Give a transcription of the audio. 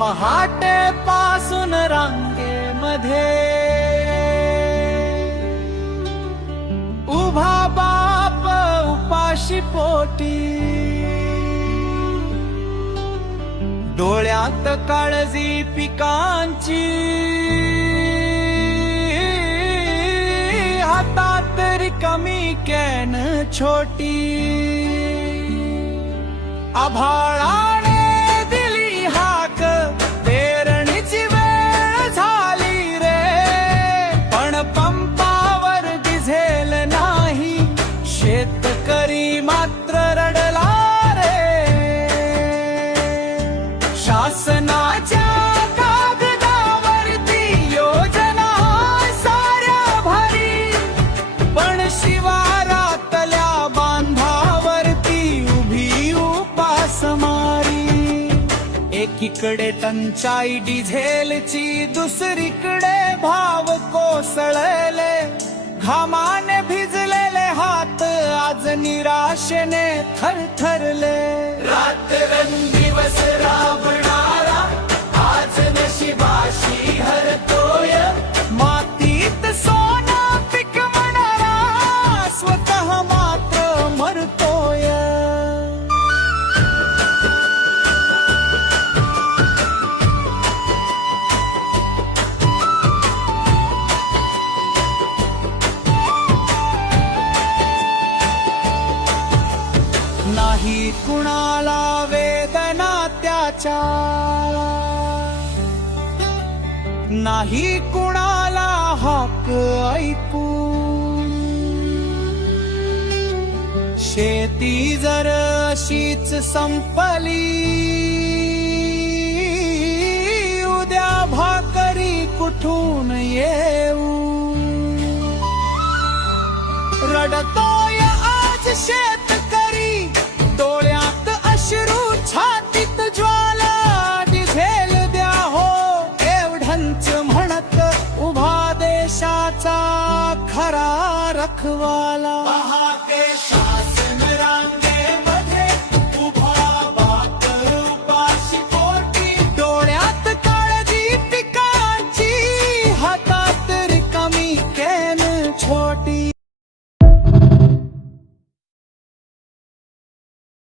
पहाटे पासून रांगेमध्ये उभा बाप उपाशी पोटी, डोळ्यात काळजी पिकांची, हातात रिकामी कॅन छोटी. आभाळाने दिली हाक, पेरणीची वेळ झाली रे, पण पंपावर डिझेल नाही, शेतकरी मात्र रडला रे. शासनाच्या कागदावरती योजना साऱ्या भारी, पण शिवारातल्या बांधावरती उभी उपासमारी. एकीकडे टंचाई डिझेलची, दुसरीकडे भाव कोसळले, घामाने भिजलेले हात आज निराशेने थरथरले. रात्रंदिवस राबणारा आज नशिबाशी हरतोय, मातीत सोनं पिकवणारा स्वतः मात्र मरतोय. नाही कुणाला वेदना त्याच्या, नाही कुणाला हाक ऐकू. शेती जर अशीच संपली, उद्या भाकरी कुठून येऊ. रडतोय आज शेतकरी, डोळ्यात अश्रू, छातीत ज्वाला. डिझेल द्या हो एवढंच म्हणत उभा देशाचा खरा रखवाला.